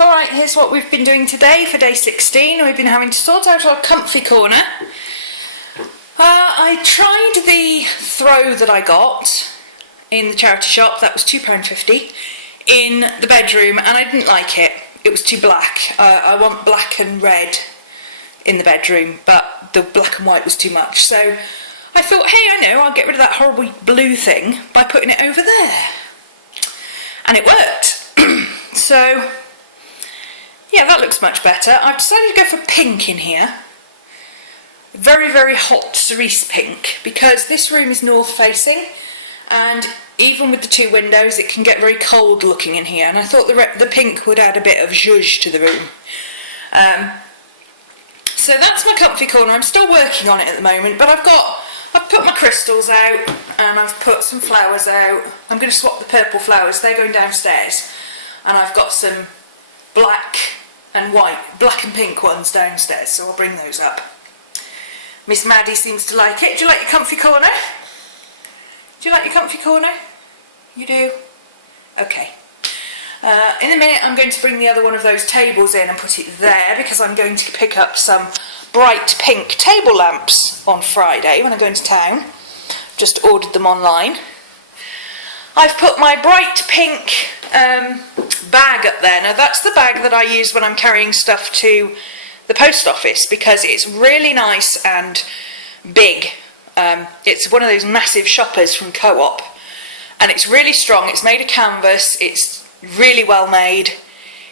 Alright, here's what we've been doing today for day 16. We've been having to sort out our comfy corner. I tried the throw that I got in the charity shop, that was £2.50, in the bedroom, and I didn't like it. It was too black. I want black and red in the bedroom, but the black and white was too much. So I thought, hey, I know, I'll get rid of that horrible blue thing by putting it over there. And it worked. So, yeah, that looks much better. I've decided to go for pink in here. Very, very hot cerise pink, because this room is north facing, and even with the two windows it can get very cold looking in here, and I thought the pink would add a bit of zhuzh to the room. So that's my comfy corner. I'm still working on it at the moment, but I've put my crystals out and I've put some flowers out. I'm going to swap the purple flowers, they're going downstairs, and I've got some black and white, black and pink ones downstairs, so I'll bring those up. Miss Maddie seems to like it. Do you like your comfy corner? Do you like your comfy corner? You do? Okay. In a minute I'm going to bring the other one of those tables in and put it there, because I'm going to pick up some bright pink table lamps on Friday when I go into town. Just ordered them online. I've put my bright pink bag up there. Now that's the bag that I use when I'm carrying stuff to the post office, because it's really nice and big. It's one of those massive shoppers from Co-op, and it's really strong. It's made of canvas. It's really well made.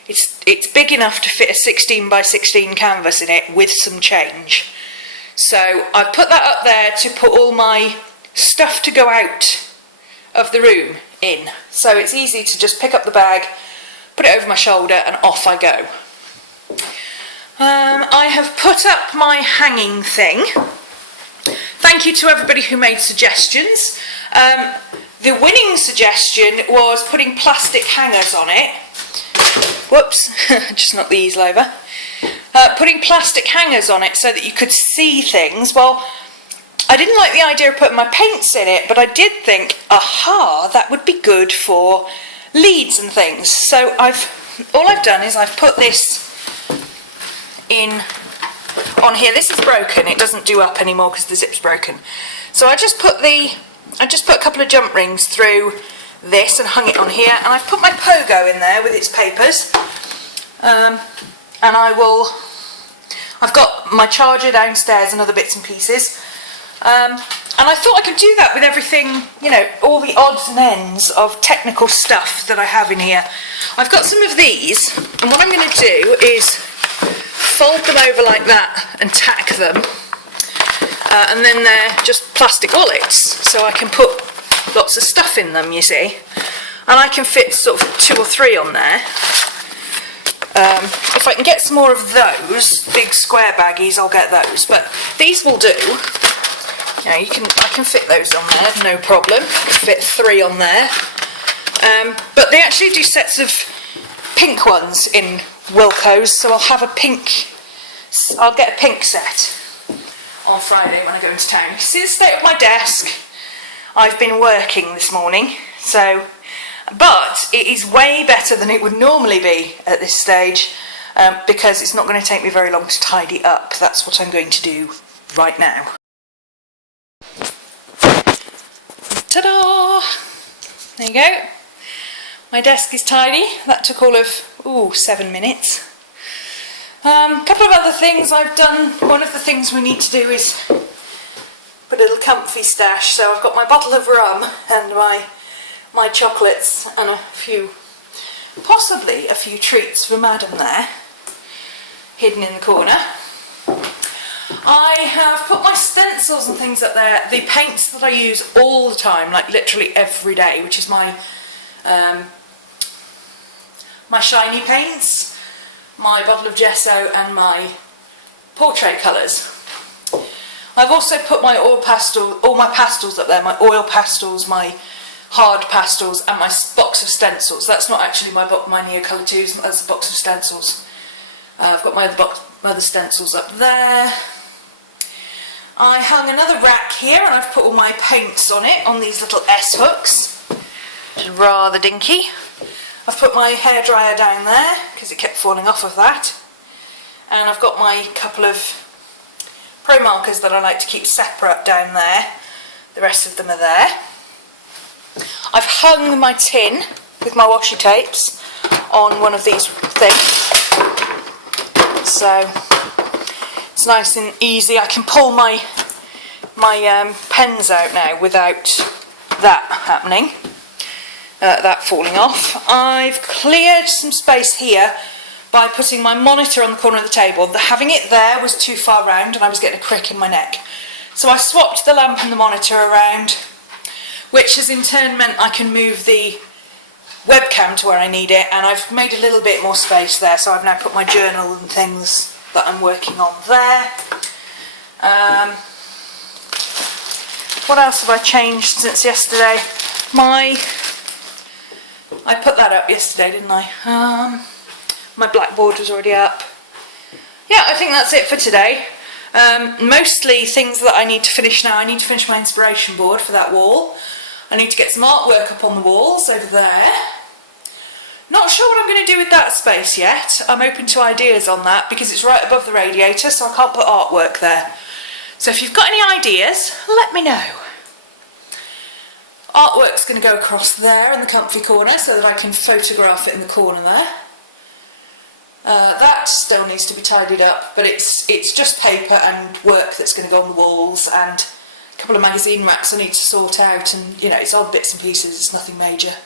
It's big enough to fit a 16 by 16 canvas in it with some change. So I've put that up there to put all my stuff to go out of the room in. So it's easy to just pick up the bag, put it over my shoulder, and off I go. I have put up my hanging thing. Thank you to everybody who made suggestions. The winning suggestion was putting plastic hangers on it. Whoops, just knocked the easel over. Putting plastic hangers on it so that you could see things. Well, I didn't like the idea of putting my paints in it, but I did think, aha, that would be good for leads and things. So all I've done is I've put this in on here. This is broken, it doesn't do up anymore because the zip's broken. So I just put a couple of jump rings through this and hung it on here, and I've put my pogo in there with its papers, and I've got my charger downstairs and other bits and pieces, and I thought I could do that with everything, you know, all the odds and ends of technical stuff that I have in here. I've got some of these, and what I'm going to do is fold them over like that and tack them, and then they're just plastic wallets, so I can put lots of stuff in them, you see, and I can fit sort of 2 or 3 on there. If I can get some more of those big square baggies, I'll get those, but these will do. You know, I can fit those on there, no problem. Fit 3 on there, but they actually do sets of pink ones in Wilko's, so I'll get a pink set on Friday when I go into town. You can see the state of my desk. I've been working this morning, but it is way better than it would normally be at this stage, because it's not going to take me very long to tidy up. That's what I'm going to do right now. Ta-da! There you go. My desk is tidy. That took all of 7 minutes. A couple of other things I've done. One of the things we need to do is put a little comfy stash. So I've got my bottle of rum and my chocolates and possibly a few treats for Madam there, hidden in the corner. I have put my stencils and things up there, the paints that I use all the time, like literally every day, which is my shiny paints, my bottle of gesso, and my portrait colours. I've also put my all my pastels up there, my oil pastels, my hard pastels, and my box of stencils. That's not actually my Neocolour 2s, that's a box of stencils. I've got my other stencils up there. I hung another rack here and I've put all my paints on it, on these little S hooks, which is rather dinky. I've put my hairdryer down there because it kept falling off of that, and I've got my couple of pro markers that I like to keep separate down there. The rest of them are there. I've hung my tin with my washi tapes on one of these things, so it's nice and easy. I can pull my pens out now without that happening, that falling off. I've cleared some space here by putting my monitor on the corner of the table. Having it there was too far round and I was getting a crick in my neck. So I swapped the lamp and the monitor around, which has in turn meant I can move the webcam to where I need it, and I've made a little bit more space there, so I've now put my journal and things that I'm working on there. What else have I changed since yesterday? I put that up yesterday, didn't I? My blackboard was already up. Yeah, I think that's it for today. Mostly things that I need to finish now. I need to finish my inspiration board for that wall. I need to get some artwork up on the walls over there. Not sure what I'm going to do with that space yet. I'm open to ideas on that because it's right above the radiator, so I can't put artwork there. So if you've got any ideas, let me know. Artwork's going to go across there in the comfy corner so that I can photograph it in the corner there. That still needs to be tidied up, but it's just paper and work that's going to go on the walls, and a couple of magazine racks I need to sort out, and you know, it's all bits and pieces, it's nothing major.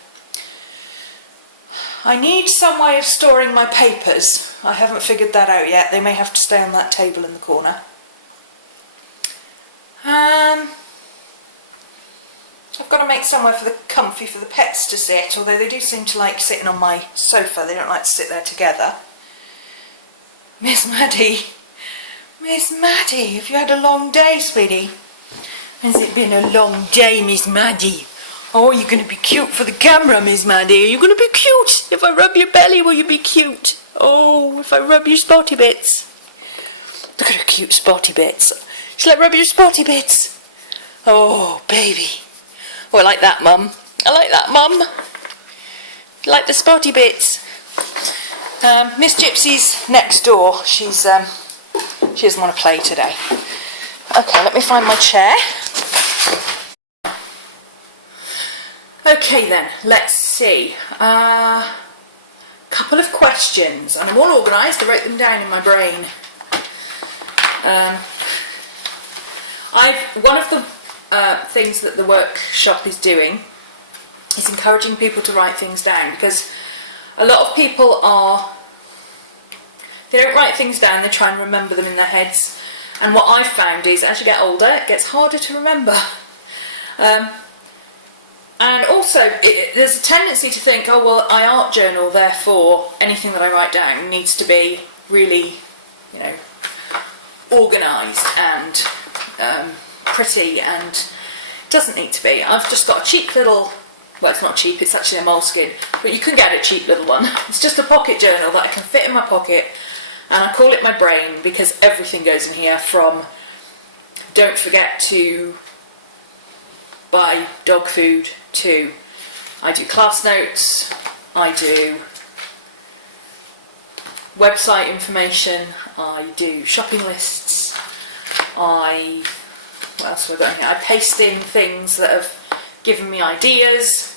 I need some way of storing my papers. I haven't figured that out yet. They may have to stay on that table in the corner. I've got to make somewhere for the comfy for the pets to sit, although they do seem to like sitting on my sofa. They don't like to sit there together. Miss Maddie, have you had a long day, sweetie? Has it been a long day, Miss Maddie? Oh, you're going to be cute for the camera, Miss Maddie. Are you going to be cute? If I rub your belly, will you be cute? Oh, if I rub your spotty bits. Look at her cute spotty bits. Shall I rub your spotty bits? Oh, baby. Oh, I like that, Mum. I like that, Mum. Like the spotty bits. Miss Gypsy's next door. She doesn't want to play today. Okay, let me find my chair. Okay then, let's see. Couple of questions, and I'm all organised. I wrote them down in my brain. One of the things that the workshop is doing is encouraging people to write things down, because a lot of people they don't write things down, they try and remember them in their heads, and what I've found is as you get older it gets harder to remember. And also there's a tendency to think, oh well, I art journal, therefore anything that I write down needs to be really, you know, organised and pretty, and it doesn't need to be. I've just got a cheap little, well, it's not cheap, it's actually a moleskin, but you can get a cheap little one. It's just a pocket journal that I can fit in my pocket, and I call it my brain because everything goes in here, from don't forget to buy dog food to I do class notes, I do website information, I do shopping lists, what else have I got in here? I paste in things that have given me ideas.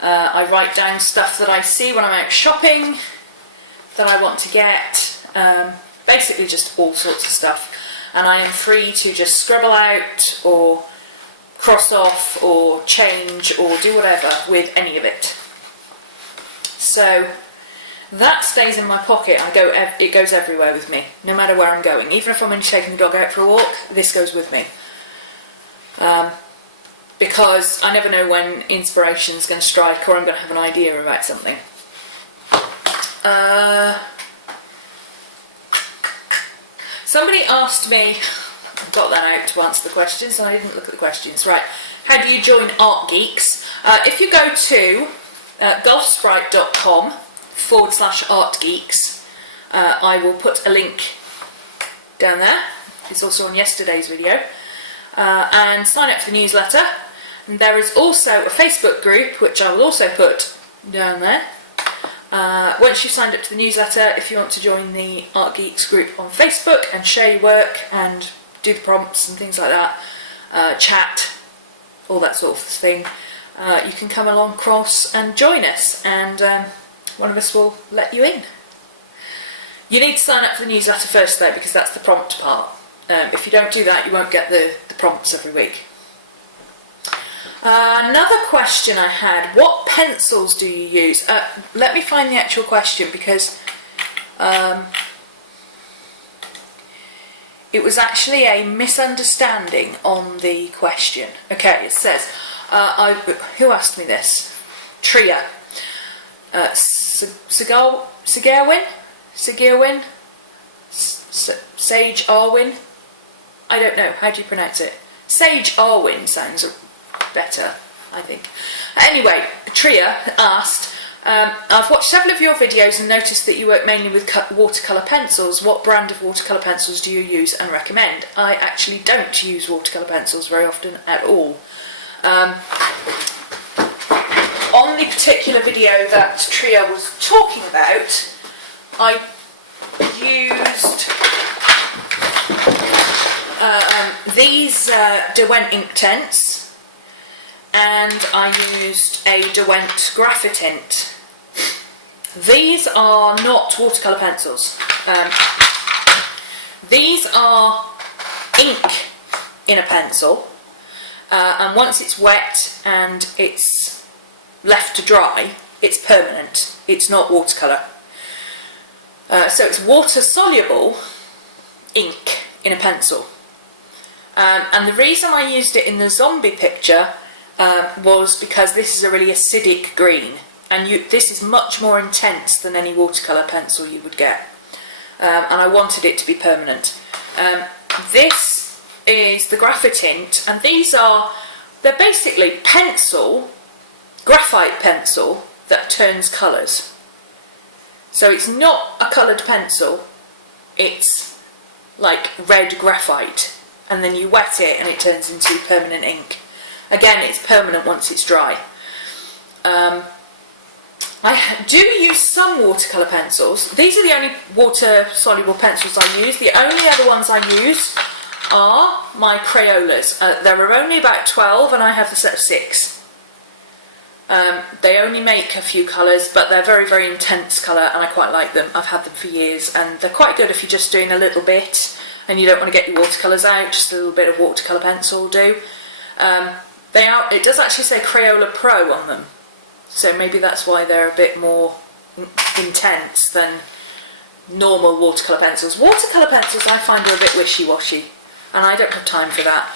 I write down stuff that I see when I'm out shopping that I want to get. Basically just all sorts of stuff. And I am free to just scribble out or cross off or change or do whatever with any of it. So that stays in my pocket. It goes everywhere with me, no matter where I'm going. Even if I'm only taking the dog out for a walk, this goes with me. Because I never know when inspiration's going to strike, or I'm going to have an idea about something. Somebody asked me, I've got that out to answer the questions, and I didn't look at the questions. Right, how do you join Art Geeks? If you go to golfsprite.com/artgeeks, I will put a link down there. It's also on yesterday's video. And sign up for the newsletter. And there is also a Facebook group, which I will also put down there. Once you've signed up to the newsletter, if you want to join the Art Geeks group on Facebook and share your work and do the prompts and things like that, chat, all that sort of thing, you can come along across and join us, and one of us will let you in. You need to sign up for the newsletter first though, because that's the prompt part. If you don't do that, you won't get the prompts every week. Another question I had, what pencils do you use? Let me find the actual question, because it was actually a misunderstanding on the question. Okay, it says, who asked me this? Tria. Sigurwin? Sage Arwin? I don't know, how do you pronounce it? Sage Arwin sounds better, I think. Anyway, Tria asked, I've watched several of your videos and noticed that you work mainly with watercolour pencils. What brand of watercolour pencils do you use and recommend? I actually don't use watercolour pencils very often at all. On the particular video that Tria was talking about, I used these Derwent Inktense, and I used a Derwent Graphitint. These are not watercolour pencils. These are ink in a pencil, and once it's wet and it's left to dry, it's permanent. It's not watercolour. So it's water-soluble ink in a pencil. And the reason I used it in the zombie picture was because this is a really acidic green, and this is much more intense than any watercolour pencil you would get. And I wanted it to be permanent. This is the Graphitint, and they're basically graphite pencil that turns colours. So it's not a coloured pencil, it's like red graphite, and then you wet it and it turns into permanent ink. Again, it's permanent once it's dry. I do use some watercolour pencils. These are the only water-soluble pencils I use. The only other ones I use are my Crayolas. There are only about 12 and I have the set of 6. They only make a few colours, but they're very, very intense colour and I quite like them. I've had them for years, and they're quite good if you're just doing a little bit and you don't want to get your watercolours out. Just a little bit of watercolour pencil will do. It does actually say Crayola Pro on them, so maybe that's why they're a bit more intense than normal watercolour pencils. Watercolour pencils I find are a bit wishy-washy, and I don't have time for that.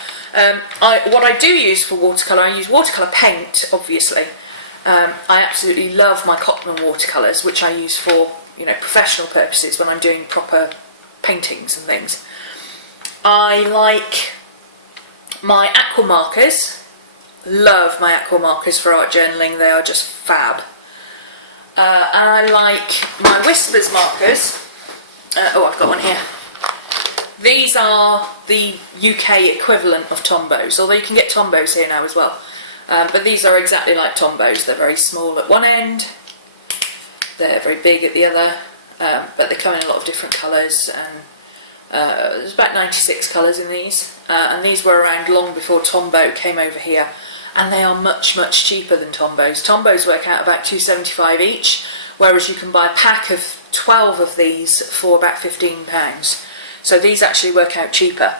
What I do use for watercolour, I use watercolour paint, obviously. I absolutely love my Cotman watercolours, which I use for professional purposes when I'm doing proper paintings and things. I like my aqua markers. Love my aqua markers for art journaling, they are just fab. And I like my Whispers markers. I've got one here. These are the UK equivalent of Tombows, although you can get Tombows here now as well. But these are exactly like Tombows. They're very small at one end, they're very big at the other, but they come in a lot of different colours, and there's about 96 colours in these, and these were around long before Tombow came over here, and they are much, much cheaper than Tombows. Tombows work out about £2.75 each, whereas you can buy a pack of 12 of these for about £15. So these actually work out cheaper.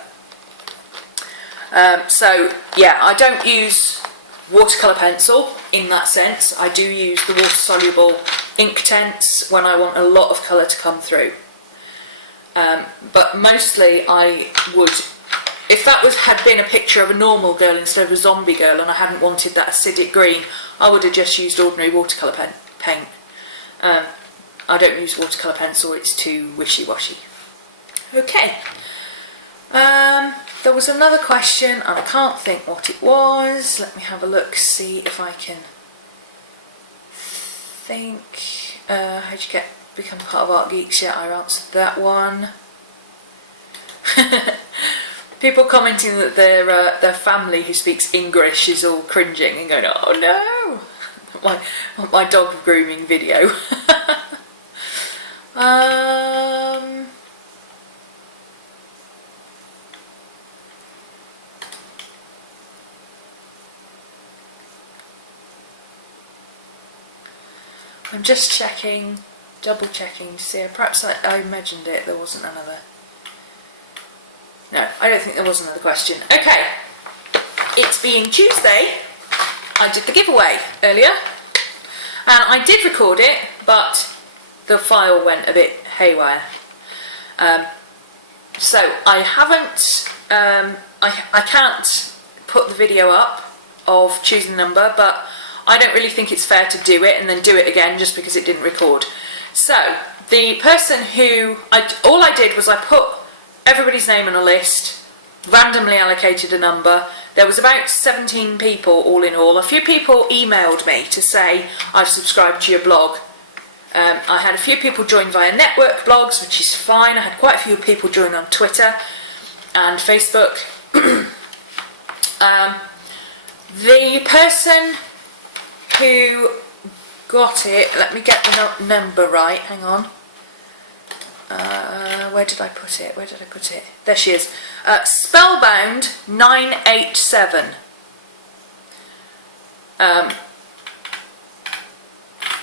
So yeah, I don't use watercolour pencil in that sense. I do use the water-soluble Inktense when I want a lot of colour to come through. But mostly I would, if that had been a picture of a normal girl instead of a zombie girl and I hadn't wanted that acidic green, I would have just used ordinary watercolour paint. I don't use watercolour pencil, it's too wishy-washy. Okay, there was another question and I can't think what it was. Let me have a look, see if I can think. How do you become part of Art Geeks? Yeah, I answered that one. People commenting that their family who speaks English is all cringing and going, oh no, my dog grooming video. I'm just checking, double checking to see. Perhaps I imagined it, there wasn't another. No, I don't think there was another question. Okay, it's being Tuesday. I did the giveaway earlier, and I did record it, but the file went a bit haywire. So I haven't, I can't put the video up of choosing the number, but I don't really think it's fair to do it and then do it again just because it didn't record. So the person who, all I did was I put everybody's name on a list, randomly allocated a number. There was about 17 people all in all. A few people emailed me to say, I've subscribed to your blog. I had a few people join via network blogs, which is fine. I had quite a few people join on Twitter and Facebook. The person who got it, let me get the number right, hang on. Where did I put it? There she is. Spellbound 987.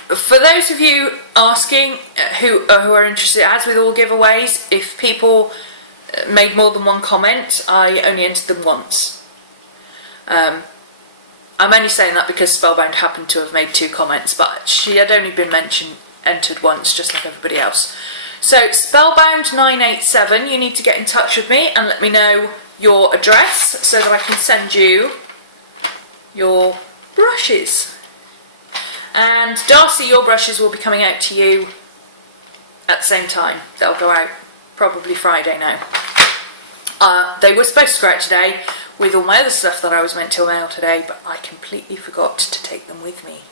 For those of you asking who are interested, as with all giveaways, if people made more than one comment, I only entered them once. I'm only saying that because Spellbound happened to have made 2 comments, but she had only been entered once, just like everybody else. So Spellbound 987, you need to get in touch with me and let me know your address so that I can send you your brushes. And Darcy, your brushes will be coming out to you at the same time. They'll go out probably Friday now. They were supposed to go out today with all my other stuff that I was meant to mail today, but I completely forgot to take them with me.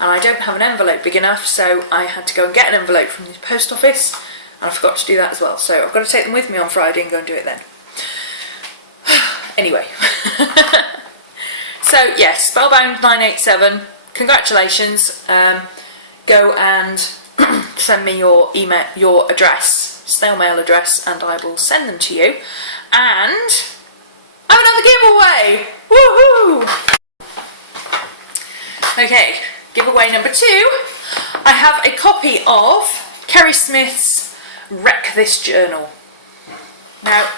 And I don't have an envelope big enough, so I had to go and get an envelope from the post office, and I forgot to do that as well. So I've got to take them with me on Friday and go and do it then. Anyway. So yes, Spellbound 987, congratulations. Go and send me your email, your address, snail mail address, and I will send them to you. And I have another giveaway! Woohoo! Okay, giveaway number 2. I have a copy of Kerry Smith's Wreck This Journal. Now,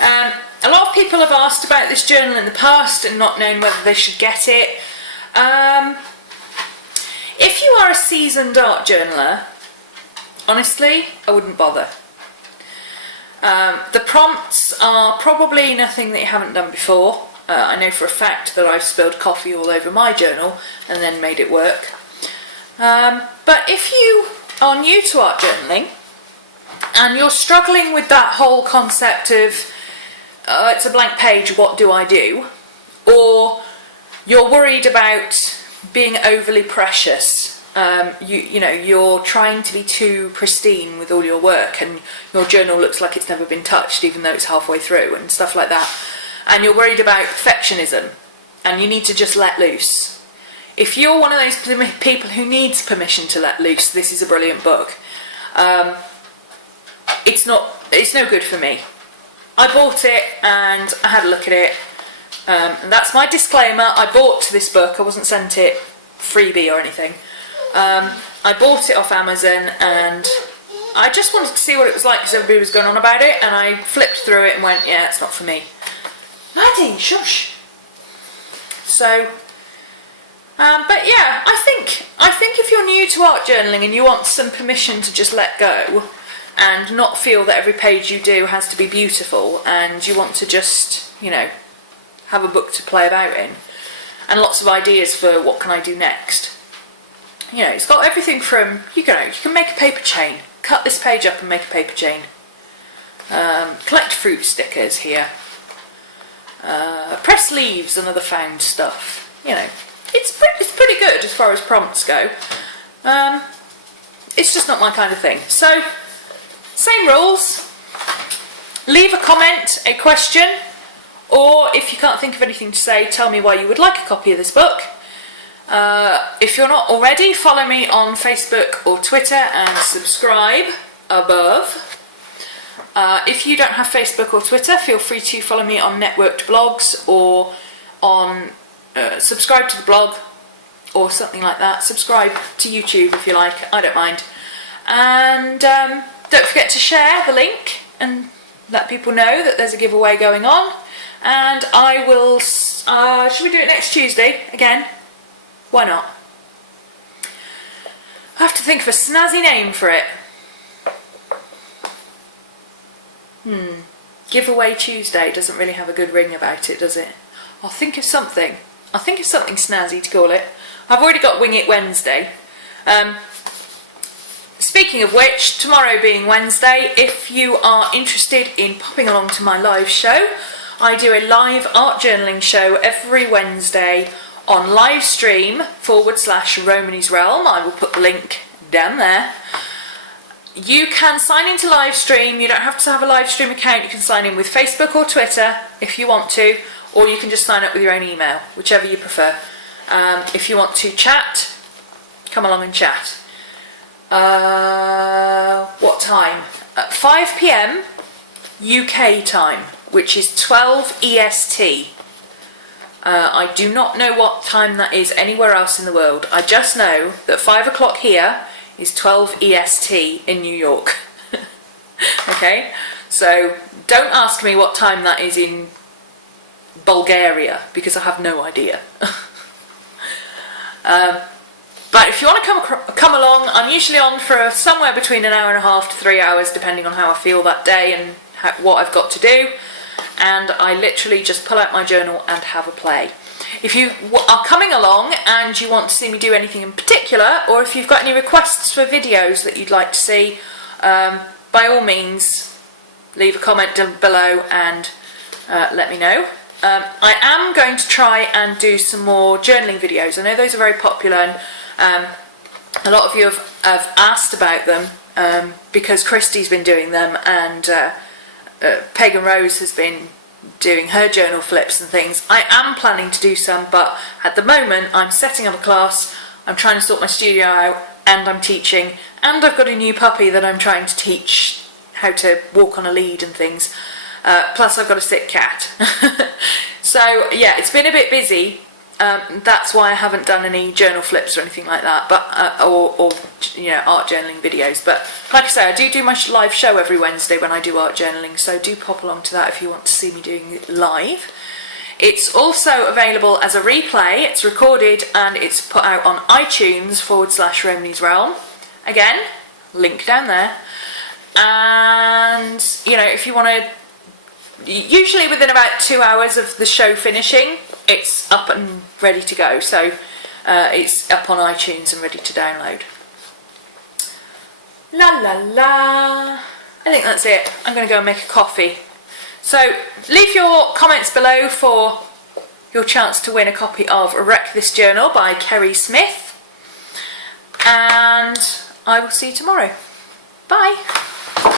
a lot of people have asked about this journal in the past and not known whether they should get it. If you are a seasoned art journaler, honestly, I wouldn't bother. The prompts are probably nothing that you haven't done before. I know for a fact that I've spilled coffee all over my journal and then made it work. But if you are new to art journaling and you're struggling with that whole concept of it's a blank page, what do I do? Or you're worried about being overly precious. You know, you're trying to be too pristine with all your work and your journal looks like it's never been touched even though it's halfway through and stuff like that. And you're worried about perfectionism and you need to just let loose. If you're one of those people who needs permission to let loose, this is a brilliant book. It's no good for me. I bought it and I had a look at it. And that's my disclaimer. I bought this book, I wasn't sent it freebie or anything. I bought it off Amazon and I just wanted to see what it was like because everybody was going on about it, and I flipped through it and went, yeah, it's not for me. Maddie, shush. So, but yeah, I think if you're new to art journaling and you want some permission to just let go and not feel that every page you do has to be beautiful, and you want to just, you know, have a book to play about in and lots of ideas for what can I do next. You know, it's got everything from, you can make a paper chain, cut this page up and make a paper chain, collect fruit stickers here, press leaves and other found stuff. You know, it's pretty good as far as prompts go. It's just not my kind of thing. So, same rules. Leave a comment, a question, or if you can't think of anything to say, tell me why you would like a copy of this book. If you're not already, follow me on Facebook or Twitter and subscribe above. If you don't have Facebook or Twitter, feel free to follow me on Networked Blogs or on subscribe to the blog or something like that. Subscribe to YouTube if you like, I don't mind. And don't forget to share the link and let people know that there's a giveaway going on. And I will, should we do it next Tuesday again? Why not? I have to think of a snazzy name for it. Giveaway Tuesday doesn't really have a good ring about it, does it? I'll think of something. I'll think of something snazzy to call it. I've already got Wing It Wednesday. Speaking of which, tomorrow being Wednesday, if you are interested in popping along to my live show, I do a live art journaling show every Wednesday on livestream/RhomanysRealm. I will put the link down there. You can sign into Livestream. You don't have to have a Livestream account. You can sign in with Facebook or Twitter if you want to, or you can just sign up with your own email, whichever you prefer. If you want to chat, come along and chat. What time? At 5 PM UK time, which is 12 EST. I do not know what time that is anywhere else in the world. I just know that 5 o'clock here is 12 EST in New York. Okay, so don't ask me what time that is in Bulgaria, because I have no idea. But if you want to come along, I'm usually on for somewhere between an hour and a half to 3 hours, depending on how I feel that day and what I've got to do. And I literally just pull out my journal and have a play. If you are coming along and you want to see me do anything in particular, or if you've got any requests for videos that you'd like to see, by all means leave a comment down below and let me know. I am going to try and do some more journaling videos. I know those are very popular, and a lot of you have asked about them because Christy's been doing them, and Pagan Rose has been doing her journal flips and things. I am planning to do some, but at the moment I'm setting up a class, I'm trying to sort my studio out, and I'm teaching, and I've got a new puppy that I'm trying to teach how to walk on a lead and things. Plus I've got a sick cat. So yeah, it's been a bit busy. That's why I haven't done any journal flips or anything like that, but or you know, art journaling videos. But like I say, I do my live show every Wednesday when I do art journaling, so do pop along to that if you want to see me doing it live. It's also available as a replay. It's recorded and it's put out on iTunes /RhomanysRealm. Again, link down there. And you know, if you want to, usually within about 2 hours of the show finishing, it's up and ready to go. So it's up on iTunes and ready to download. La la la. I think that's it. I'm going to go and make a coffee. So leave your comments below for your chance to win a copy of Wreck This Journal by Kerry Smith. And I will see you tomorrow. Bye.